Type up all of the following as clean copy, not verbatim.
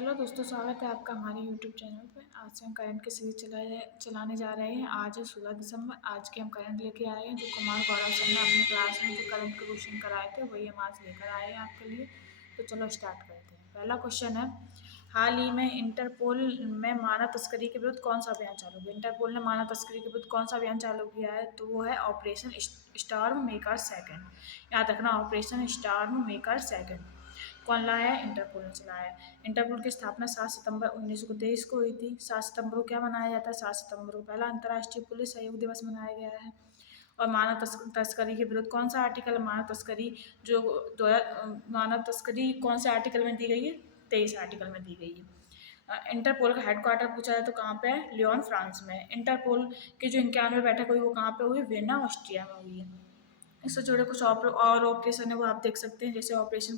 Hello दोस्तों, स्वागत है आपका हमारे यूट्यूब चैनल पे। आज से हम करंट की सीरीज चलाने जा रहे हैं। आज है 16 दिसंबर। आज के हम करंट लेके आए हैं जो कुमार गौरव सर ने अपने क्लास में जो करंट के क्वेश्चन कराए थे वही हम आज लेकर आए हैं आपके लिए। तो चलो स्टार्ट करते हैं। पहला क्वेश्चन है, हाल ही में इंटरपोल में मानव तस्करी के विरुद्ध कौन सा अभियान चालू किया? इंटरपोल ने मानव तस्करी के विरुद्ध कौन सा अभियान चालू किया है? तो वो है ऑपरेशन स्टॉर्म मेकर सेकंड। याद रखना, ऑपरेशन स्टॉर्म मेकर सेकंड। कौन लाया है? इंटरपोल ने चलाया है। इंटरपोल की स्थापना 7 सितंबर 1923 को हुई थी। 7 सितंबर को क्या मनाया जाता है? 7 सितंबर को पहला अंतर्राष्ट्रीय पुलिस सहयोग दिवस मनाया गया है। और मानव तस्करी के विरुद्ध कौन सा आर्टिकल? मानव तस्करी जो मानव तस्करी कौन से आर्टिकल में दी गई है? 23 आर्टिकल में दी गई है। इंटरपोल का हेडक्वार्टर पूछा जाए तो कहाँ पे है? लियोन, फ्रांस में। इंटरपोल की जो 91वीं बैठक हुई वो कहाँ पे हुई? वियना, ऑस्ट्रिया में हुई है। इससे जुड़े कुछ और ऑपरेशन है वो आप देख सकते हैं, जैसे ऑपरेशन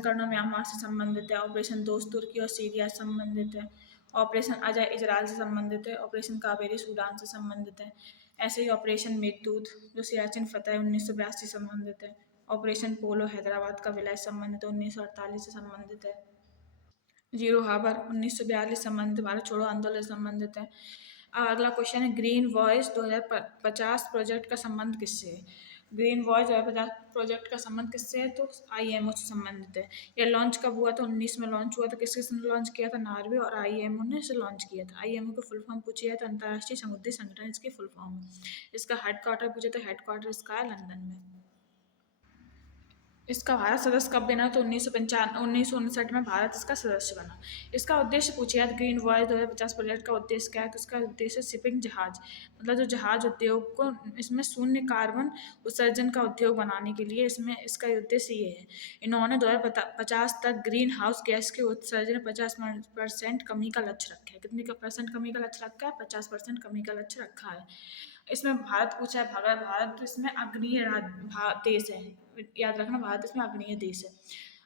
करना म्यांमार से संबंधित है। ऑपरेशन दोस्त तुर्की और सीरिया से संबंधित है। ऑपरेशन अजय इजराइल से संबंधित है। ऑपरेशन कावेरी सूडान से संबंधित है। ऐसे ही ऑपरेशन मेघदूत जो सियाचिन फतह 1982 से संबंधित है। ऑपरेशन पोलो हैदराबाद का विलय संबंधित है, 1948 से संबंधित है। जीरो हार्बर 1942 संबंधित, भारत छोड़ो आंदोलन से संबंधित है। अगला क्वेश्चन है, ग्रीन वॉइस 2050 प्रोजेक्ट का संबंध किससे है? ग्रीन वॉइस 2050 प्रोजेक्ट का संबंध किससे है? तो आईएमओ से संबंधित है। यह लॉन्च कब हुआ था? 19 में लॉन्च हुआ था। किसने लॉन्च किया था? नॉर्वे और आईएमओ ने इसे लॉन्च किया था। आईएमओ का फुल फॉर्म पूछी है तो अंतर्राष्ट्रीय समुद्री संगठन इसकी फुल फॉर्म है। इसका हेडक्वार्टर पूछे तो हेडक्वार्टर इसका है लंदन में। इसका भारत सदस्य कब बना? तो 1959 में भारत इसका सदस्य बना। इसका उद्देश्य पूछे तो ग्रीन वॉइस 2050 प्रोजेक्ट का उद्देश्य क्या है? तो इसका उद्देश्य शिपिंग जहाज, मतलब जो जहाज उद्योग को इसमें शून्य कार्बन उत्सर्जन का उद्योग बनाने के लिए इसमें इसका उद्देश्य ये है। इन्होंने 2050 तक ग्रीन हाउस गैस के उत्सर्जन 50% कमी का लक्ष्य रखा है। कितनी % कमी का लक्ष्य रखा है? 50% कमी का लक्ष्य रखा है। इसमें भारत पूछा है, भारत इसमें अग्रणीय देश है। याद रखना, भारत इसमें अग्रणीय देश है।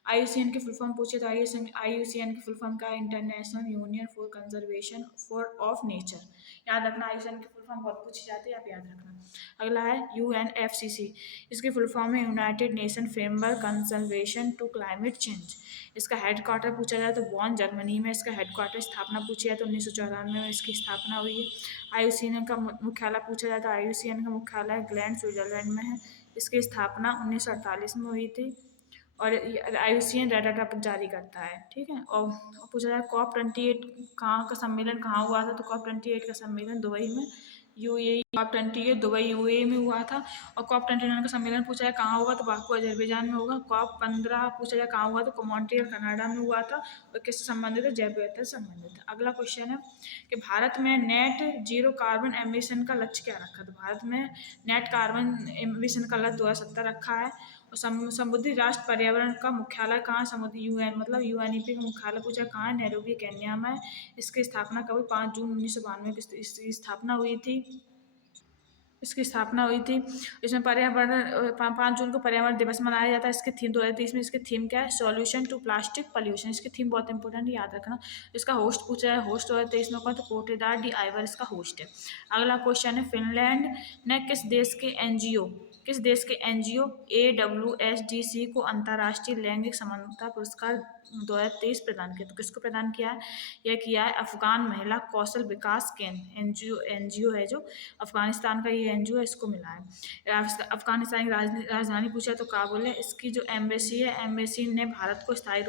आईयूसीएन की फुल फॉर्म पूछे तो आईयूसीएन की फुल फॉर्म क्या है? International union for conservation of nature. याद रखना, आईयूसीएन की फुल फॉर्म बहुत पूछी जाती है, आप याद रखना। अगला है यूएनएफसीसी। इसकी फुल फॉर्म है united nation framework conservation to climate change. इसका हेडक्वार्टर पूछा जाए तो बॉन, जर्मनी में इसका हेडक्वार्टर। स्थापना पूछी जाए तो 1994 में इसकी स्थापना हुई है। आईयूसीएन का मुख्यालय पूछा जाए तो आईयूसीएन का मुख्यालय ग्लैंड, स्विट्जरलैंड में है। इसकी स्थापना 1948 में हुई थी। और आईयूसीएन रेड अलर्ट जारी करता है, ठीक है। और पूछा जाए COP28 कहाँ का सम्मेलन कहाँ हुआ था? तो COP28 का सम्मेलन दुबई में, यूएई। COP28 दुबई यूएई में हुआ था। और COP29 का सम्मेलन पूछा जाए कहाँ होगा? तो बाकू अजरबैजान में होगा। COP15 पूछा जाए कहाँ हुआ? तो मॉन्ट्रियल कनाडा में हुआ था। और किससे संबंधित है? जैव विविधता से संबंधित है। अगला क्वेश्चन है कि भारत में नेट जीरो कार्बन एमिशन का लक्ष्य क्या रखा? तो भारत में नेट कार्बन एमिशन का लक्ष्य 2070 रखा है। और समुद्री राष्ट्र पर्यावरण का मुख्यालय कहाँ है? समुद्री यूएन, मतलब यूएनईपी का मुख्यालय पूछा कहाँ है? नैरोबी, केन्या में। इसकी स्थापना कब हुई? 5 जून 1992 की इसकी स्थापना हुई थी। इसकी स्थापना हुई थी। इसमें पर्यावरण 5 जून को पर्यावरण दिवस मनाया जाता है। इसके थीम 2023 में इसकी थीम क्या है? Solution to plastic pollution. इसकी थीम बहुत इंपॉर्टेंट है, याद रखना। इसका होस्ट पूछा है, होस्ट 2023 में कौन? तो कोटेदार डी आइवर इसका होस्ट है। अगला क्वेश्चन है, फिनलैंड ने किस देश के एनजीओ AWSDC को अंतर्राष्ट्रीय लैंगिक समानता पुरस्कार 2023 प्रदान किया? तो किसको प्रदान किया है? यह किया है अफगान महिला कौशल विकास केंद्र, एनजीओ है जो अफगानिस्तान का ये एनजीओ है, इसको मिला है। अफगानिस्तान की राजधानी पूछा तो काबुल है। इसकी जो एम्बेसी है, एम्बेसी ने भारत को स्थायी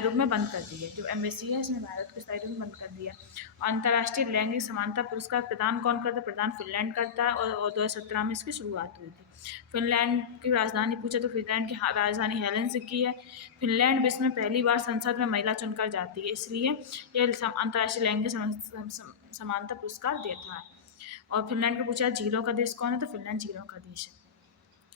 रूप में बंद कर दी है। जो एम्बेसी है इसने भारत को स्थायी रूप में बंद कर दिया। अंतर्राष्ट्रीय लैंगिक समानता पुरस्कार प्रदान कौन करता है? प्रदान फिनलैंड करता है। और 2017 में इसकी शुरुआत हुई थी। फिनलैंड की राजधानी पूछे तो फिनलैंड की राजधानी हेलेंसिकी है। फिनलैंड विश्व में पहली बार संसद में महिला चुनकर जाती है, इसलिए यह अंतर्राष्ट्रीय लैंगिक समानता पुरस्कार देता है। और फिनलैंड का पूछा झीलों का देश कौन है? तो फिनलैंड झीलों का देश है।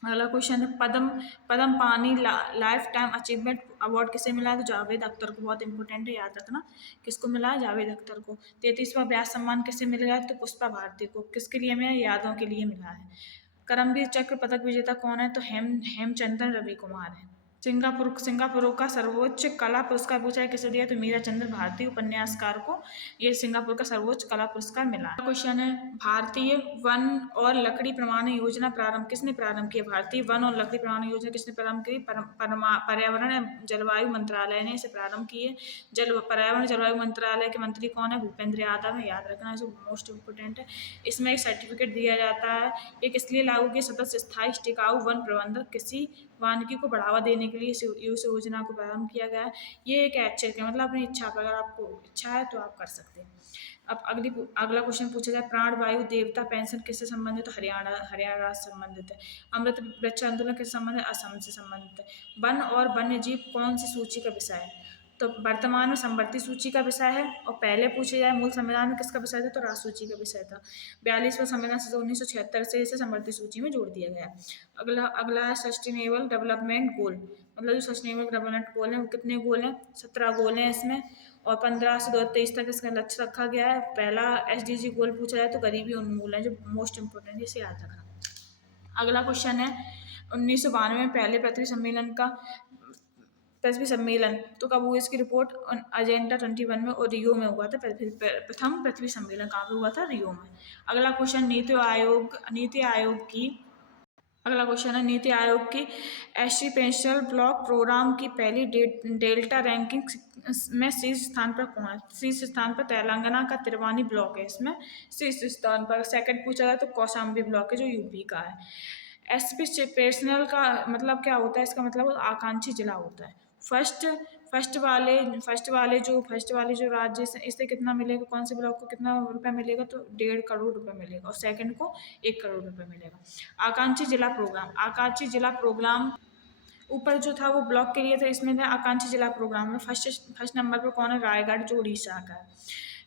अगला क्वेश्चन है, पद्म पानी लाइफ टाइम अचीवमेंट अवार्ड किसे मिला है? तो जावेद अख्तर को। बहुत इंपॉर्टेंट है, याद रखना। किसको मिला है? जावेद अख्तर को। 33वां व्यास सम्मान किसे मिल गया है? तो पुष्पा भारती को। किसके लिए मिला है? यादों के लिए मिला है। करमवीर चक्र पदक विजेता कौन है? तो हेमचंद्रन रवि कुमार है। सिंगापुर का सर्वोच्च कला पुरस्कार पूछा है, किसे दिया? तो मीरा चंद्र भारती उपन्यासकार को ये सिंगापुर का सर्वोच्च कला पुरस्कार मिला। क्वेश्चन है, भारतीय वन और लकड़ी प्रमाणन योजना प्रारंभ किसने प्रारंभ की? भारतीय वन और लकड़ी प्रमाणन योजना किसने प्रारंभ की? पर्यावरण एवं जलवायु मंत्रालय ने इसे प्रारंभ की है। पर्यावरण जलवायु मंत्रालय के मंत्री कौन है? भूपेंद्र यादव है, याद रखना, इसे मोस्ट इम्पोर्टेंट है। इसमें एक सर्टिफिकेट दिया जाता है। ये किस लिए लागू किया? सतत स्थायी टिकाऊ वन प्रबंधन कृषि वानिकी को बढ़ावा देने के लिए इस योजना को प्रारंभ किया गया है। ये एक ऐच्छिक है, मतलब अपनी इच्छा पर, अगर आपको इच्छा है तो आप कर सकते हैं। अब अगला क्वेश्चन पूछा जाए, प्राणवायु देवता पेंशन किससे संबंधित? तो हरियाणा राज्य से संबंधित है। अमृत वृक्ष आंदोलन किससे संबंधित? असम से संबंधित है। वन और वन्य जीव कौन सी सूची का विषय है? तो वर्तमान में संवर्ती सूची का विषय है, और पहले पूछे जाए मूल संविधान में किसका विषय था? तो राष्ट्र सूची का विषय था। 42वां संविधान 1976 से इसे संवर्ती सूची में जोड़ दिया गया। अगला है सस्टेनेबल डेवलपमेंट गोल, मतलब जो सस्टेनेबल डेवलपमेंट गोल है वो कितने गोल हैं? 17 गोल हैं इसमें, और 15 से 2023 तक इसका लक्ष्य रखा गया है। पहला SDG गोल पूछा जाए तो गरीबी उन्मूलन है, जो मोस्ट इम्पोर्टेंट है, इसे याद रखना। अगला क्वेश्चन है, 1992 में पृथ्वी सम्मेलन तो कब हुई? इसकी रिपोर्ट एजेंडा 21 में और रियो में हुआ था। प्रथम पृथ्वी सम्मेलन कहाँ पे हुआ था? रियो में। अगला क्वेश्चन, अगला क्वेश्चन है, नीति आयोग की एस्पिरेशनल ब्लॉक प्रोग्राम की पहली डेल्टा रैंकिंग में शीर्ष स्थान पर कौन है? शीर्ष स्थान पर तेलंगाना का तिरवानी ब्लॉक है, इसमें शीर्ष स्थान पर। सेकंड पूछा जाए तो कौशाम्बी ब्लॉक है, जो यूपी का है। एस्पिरेशनल का मतलब क्या होता है? इसका मतलब आकांक्षी जिला होता है। फर्स्ट वाले जो राज्य से, इससे कितना मिलेगा? कौन से ब्लॉक को कितना रुपया मिलेगा? तो 1.5 करोड़ रुपया मिलेगा, और सेकंड को 1 करोड़ रुपया मिलेगा। आकांक्षी जिला प्रोग्राम ऊपर जो था वो ब्लॉक के लिए था, इसमें था आकांक्षी जिला प्रोग्राम में। फर्स्ट नंबर पर कौन है? रायगढ़, जो उड़ीसा का है।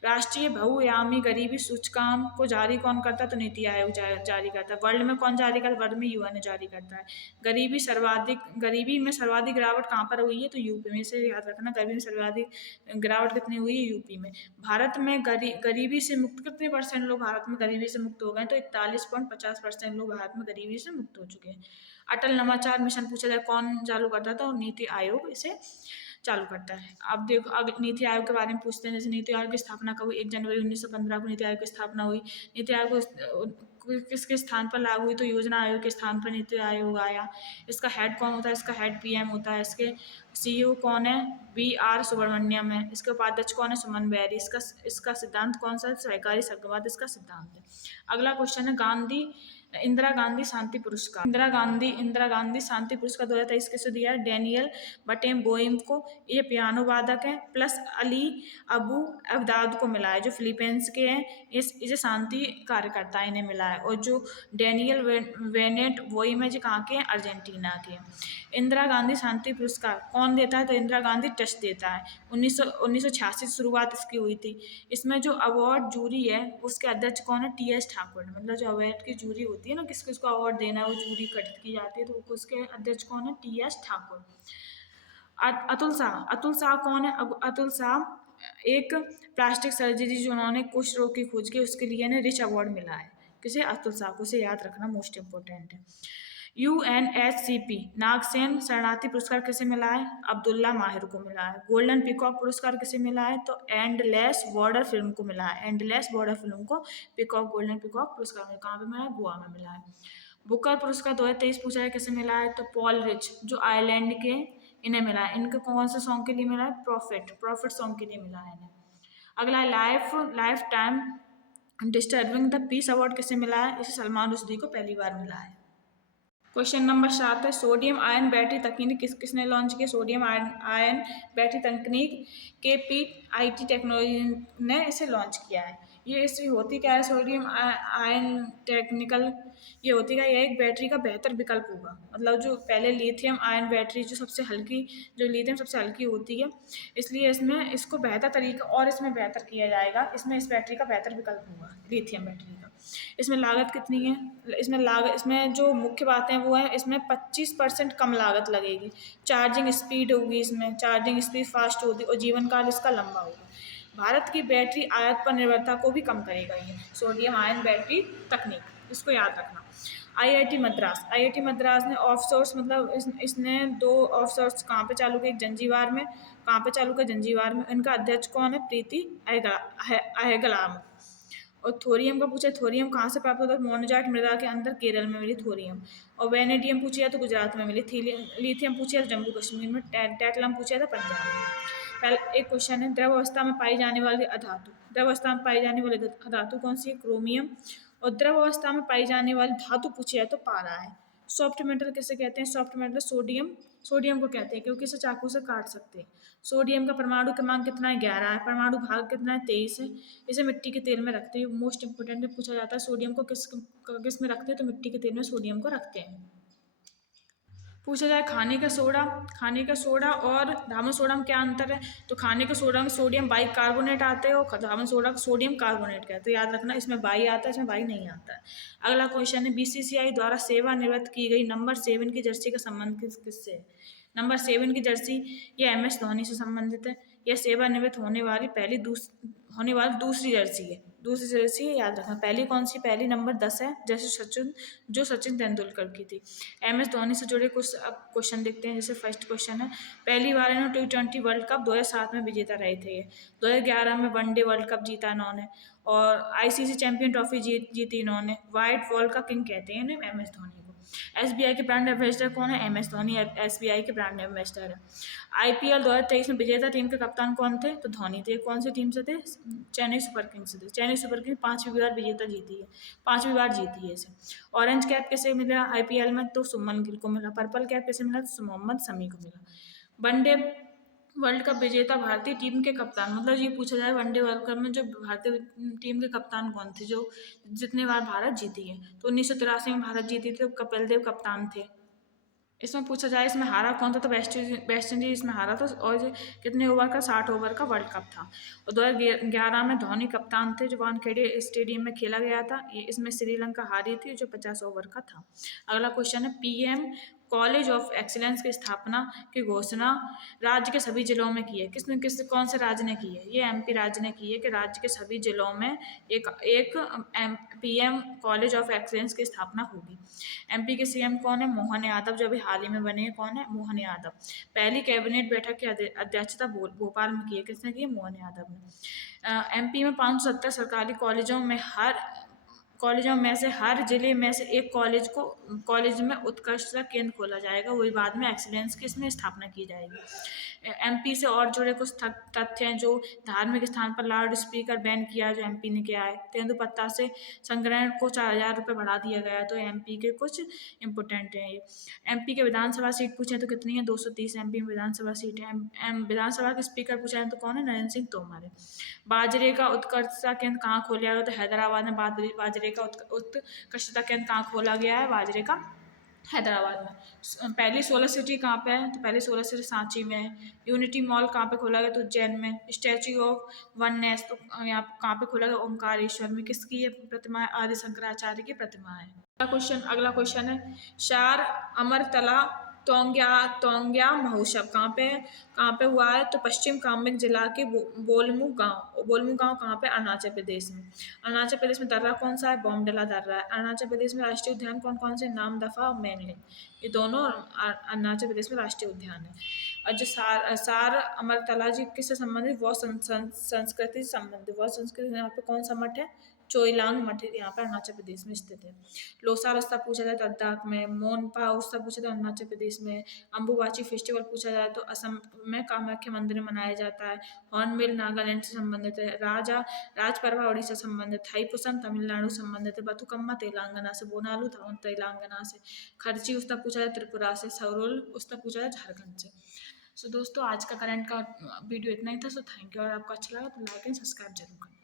राष्ट्रीय बहुआयामी गरीबी सूचकांक को जारी कौन करता है? तो नीति आयोग जारी करता है। वर्ल्ड में कौन जारी करता है? वर्ल्ड में UN जारी करता है। गरीबी में सर्वाधिक गिरावट कहाँ पर हुई है? तो यूपी में, इसे याद रखना। गरीबी में सर्वाधिक गिरावट कितनी हुई है? यूपी में। भारत में गरीबी से मुक्त कितने % लोग भारत में गरीबी से मुक्त हो गए? तो 41.50% लोग भारत में गरीबी से मुक्त हो चुके हैं। अटल नवाचार मिशन पूछा जाए कौन चालू करता था? और नीति आयोग इसे चालू करता है। अब देखो, अगर नीति आयोग के बारे में पूछते हैं, जैसे नीति आयोग की स्थापना कब हुई? 1 जनवरी 1915 को नीति आयोग की स्थापना हुई। नीति आयोग किसके स्थान पर लागू हुई? तो योजना आयोग के स्थान पर नीति आयोग आया। इसका हेड कौन होता है? इसका हेड PM होता है। इसके CEO कौन है? BR सुब्रमण्यम है। इसके उपाध्यक्ष कौन है? सुमन बेरी। इसका सिद्धांत कौन सा है? सहकारी संघवाद इसका सिद्धांत है। अगला क्वेश्चन है, इंदिरा गांधी शांति पुरस्कार। इंदिरा गांधी शांति पुरस्कार 2023 किसे दिया है? डैनियल बटेम-बोइम को। ये पियानो वादक है, प्लस अली अबू अब्दाद को मिला है, जो फिलीपींस के हैं। इसे शांति कार्यकर्ता इन्हें मिला है। और जो डैनियल वेनेट बोइम है, जो कहाँ के हैं? अर्जेंटीना के। इंदिरा गांधी शांति पुरस्कार कौन देता है? तो इंदिरा गांधी ट्रस्ट देता है। 1986 से शुरुआत इसकी हुई थी। इसमें जो अवार्ड जूरी है उसके अध्यक्ष कौन है? TS ठाकुर। मतलब जो अवार्ड की जूरी होती है ना, किसको इसको अवार्ड देना है, वो जूरी गठित की जाती है, तो उसके अध्यक्ष कौन है? TS ठाकुर। अतुल शाह कौन है? अतुल शाह एक प्लास्टिक सर्जरी जो उन्होंने कुष्ठ रोग की खोज की, उसके लिए इन्हें रिच अवार्ड मिला है। किसे? अतुल शाह को। इसे याद रखना, मोस्ट इम्पोर्टेंट है। UNHCP नागसेन शरणार्थी पुरस्कार किसे मिला है? अब्दुल्ला माहिर को मिला है। गोल्डन पीकॉक पुरस्कार किसे मिला है? तो एंडलेस बॉर्डर फिल्म को मिला है। एंडलेस बॉर्डर फिल्म को गोल्डन पीकॉक पुरस्कार कहाँ पे मिला है? गोवा में मिला है। बुकर पुरस्कार 2023 पूछा है किसे मिला है? तो पॉल रिच, जो आयरलैंड के, इन्हें मिला है। इनके कौन से सॉन्ग के लिए मिला है? प्रॉफिट सॉन्ग के लिए मिला है इन्हें। अगला life time disturbing the peace award किसे मिला है? इसे सलमान रुश्दी को पहली बार मिला है। क्वेश्चन नंबर 7 है, सोडियम आयन बैटरी तकनीक किसने लॉन्च की? सोडियम आयन बैटरी तकनीक KPIT टेक्नोलॉजी ने इसे लॉन्च किया है। ये इसकी होती क्या है? सोडियम आयन टेक्निकल, ये होती क्या? ये एक बैटरी का बेहतर विकल्प होगा। मतलब जो पहले लिथियम आयन बैटरी जो लिथियम सबसे हल्की होती है, इसलिए इसमें इसको बेहतर तरीका और इसमें बेहतर किया जाएगा। इसमें इस बैटरी का बेहतर विकल्प होगा, लिथियम बैटरी का। इसमें लागत कितनी है? इसमें जो मुख्य बातें वो है, इसमें 25% कम लागत लगेगी। चार्जिंग स्पीड होगी, इसमें चार्जिंग स्पीड फास्ट होगी, और जीवन काल इसका लंबा होगा। भारत की बैटरी आयात पर निर्भरता को भी कम करेगा ये सोडियम आयन बैटरी तकनीक, इसको याद रखना। आईआईटी मद्रास ने ऑफशोर्स मतलब इसने 2 ऑफशोर्स कहाँ पे चालू किए, जंजीबार में। कहाँ पे चालू किया? जंजीबार में। इनका अध्यक्ष कौन है? प्रीति अहगलाम। और थोरियम का पूछा, थोरियम कहाँ से प्राप्त होता है? मोनजाट मृदा के अंदर केरल में मिली थोरियम। और वेनेडियम पूछा तो गुजरात में मिली। लिथियम पूछा तो जम्मू कश्मीर में। टैटलम पूछा था पंजाब में। पहला एक क्वेश्चन है, द्रव अवस्था में पाई जाने वाली अधातु। द्रव अवस्था में पाई जाने वाली अधातु कौन सी है? क्रोमियम। और द्रव अवस्था में पाई जाने वाली धातु पूछी है तो पारा है। सॉफ्ट मेटल किसे कहते हैं? सॉफ्ट मेटल सोडियम, सोडियम को कहते हैं क्योंकि इसे चाकू से काट सकते हैं। सोडियम का परमाणु क्रमांक कितना है? 11 है। परमाणु भाग कितना है? 23 है। इसे मिट्टी के तेल में रखते हैं। मोस्ट इंपोर्टेंट पूछा जाता है सोडियम को किस में रखते हैं? तो मिट्टी के तेल में सोडियम को रखते हैं। पूछा जाए खाने का सोडा, खाने का सोडा और धामन सोडा में क्या अंतर है? तो खाने के सोडा में सोडियम बाई कार्बोनेट आते हैं और धामन सोडा को सोडियम कार्बोनेट कहते हैं। तो याद रखना, इसमें बाई आता है, इसमें बाई नहीं आता है। अगला क्वेश्चन है, बीसीसीआई द्वारा सेवानिवृत्त की गई नंबर 7 की जर्सी का संबंध किससे है? नंबर 7 की जर्सी ये MS धोनी से संबंधित है। यह सेवानिवृत्त होने वाली दूसरी जर्सी है। दूसरी जर्सी याद रखना। पहली कौन सी? पहली नंबर 10 है, जैसे जो सचिन तेंदुलकर की थी। MS धोनी से जुड़े कुछ अब क्वेश्चन देखते हैं। जैसे फर्स्ट क्वेश्चन है, पहली बार इन्होंने T20 वर्ल्ड कप 2007 में विजेता रहे थे। ये 2011 में वनडे वर्ल्ड कप जीता इन्होंने और ICC चैंपियन ट्रॉफी जीती इन्होंने। व्हाइट बॉल का किंग कहते हैं इन्हें MS धोनी को। SBI के ब्रांड एम्बेसडर कौन है? MS धोनी SBI के ब्रांड एम्बेसडर है। IPL 2023 में विजेता टीम के कप्तान कौन थे? तो धोनी थे। कौन सी टीम से थे? चेन्नई सुपर किंग्स से थे। चेन्नई सुपर किंग्स 5वीं बार विजेता जीती है, 5वीं बार जीती है इसे। ऑरेंज कैप किसे मिला IPL में? तो सुमन गिल को मिला। पर्पल कैप किसे मिला? तो मोहम्मद शमी को मिला। वनडे वर्ल्ड कप विजेता भारतीय टीम के कप्तान, मतलब ये पूछा जाए वनडे वर्ल्ड कप में जो भारतीय टीम के कप्तान कौन थे जो जितने बार भारत जीती है? तो 1983 में भारत जीती थी, तो कपिल देव कप्तान थे। इसमें पूछा जाए इसमें हारा कौन था? तो वेस्ट इंडीज इसमें हारा था। और ये कितने ओवर का? 60 ओवर का वर्ल्ड कप था। और 2011 में धोनी कप्तान थे जो वानखेड़े स्टेडियम में खेला गया था। ये इसमें श्रीलंका हारी थी जो 50 ओवर का था। अगला क्वेश्चन है, PM कॉलेज ऑफ एक्सीलेंस की स्थापना की घोषणा राज्य के सभी जिलों में की है। कौन से राज्य ने की है? ये MP राज्य ने की है कि राज्य के सभी जिलों में एक PM कॉलेज ऑफ एक्सीलेंस की स्थापना होगी। MP के CM कौन है? मोहन यादव, जो अभी हाल ही में बने हैं। कौन है? मोहन यादव। पहली कैबिनेट बैठक की अध्यक्षता भोपाल में की है। किसने की है? मोहन यादव ने। MP में 570 सरकारी कॉलेजों में से हर जिले में से एक कॉलेज में उत्कृष्टता केंद्र खोला जाएगा। वही बाद में एक्सीलेंस की इसमें स्थापना की जाएगी। MP से और जुड़े कुछ तथ्य हैं जो धार्मिक स्थान पर लाउड स्पीकर बैन किया जो MP ने किया है। तेंदुपत्ता से संग्रहण को 4000 रुपये बढ़ा दिया गया है। तो MP के कुछ इंपोर्टेंट हैं ये। MP के विधानसभा सीट पूछे तो कितनी है? 230 MP में विधानसभा सीट है। विधानसभा के स्पीकर पूछा है तो कौन है? नरेंद्र सिंह तोमर है। बाजरे का उत्कृष्टता केंद्र कहाँ खोला गया? तो हैदराबाद में बाजरे का उत्कृष्टता केंद्र कहाँ खोला गया है? बाजरे का हैदराबाद में। पहली सोलर सिटी कहाँ पे है? तो पहली सोलर सिटी सांची में है। यूनिटी मॉल कहाँ पे खोला गया? तो उज्जैन में। स्टैच्यू ऑफ वननेस तो यहाँ कहाँ पे खोला गया? ओंकारेश्वर में। किसकी ये प्रतिमा है? आदि शंकराचार्य की प्रतिमा है। अगला क्वेश्चन है, शार अमरतला तोंग्या महोत्सव कहाँ पे हुआ है? तो पश्चिम कामेंग जिला के बोलमू गांव कहाँ पे? अरुणाचल प्रदेश में। अरुणाचल प्रदेश में दर्रा कौन सा है? बॉमडिला दर्रा है। अरुणाचल प्रदेश में राष्ट्रीय उद्यान कौन से? नामदफा और मैनलिंग, ये दोनों अरुणाचल प्रदेश में राष्ट्रीय उद्यान है। और जो सार अमरतला जी किससे संबंधित? वो संस्कृति से संबंधित। वो संस्कृति यहाँ पे कौन सा मठ है? चोइलांग मठ यहाँ पर अरुणाचल प्रदेश में स्थित है। लोसार उत्सव पूछा जाए तो लद्दाख में। मोनपा उत्सव पूछा जाए अरुणाचल प्रदेश में। अम्बुबाची फेस्टिवल पूछा जाए तो असम में कामाख्या मंदिर में मनाया जाता है। हॉर्नबिल नागालैंड से संबंधित है। राजपरवा उड़ीसा से संबंधित है। थाईपुसम तमिलनाडु से संबंधित है। बथुकम्मा तेलंगाना से। बोनालू तेलंगाना से। खर्ची उत्सव पूछा जाए त्रिपुरा से। सौरुल उत्सव पूछा जाए झारखंड से। सो दोस्तों आज का करंट का वीडियो इतना ही था। So thank you. और आपको अच्छा लगा तो लाइक एंड सब्सक्राइब जरूर करें।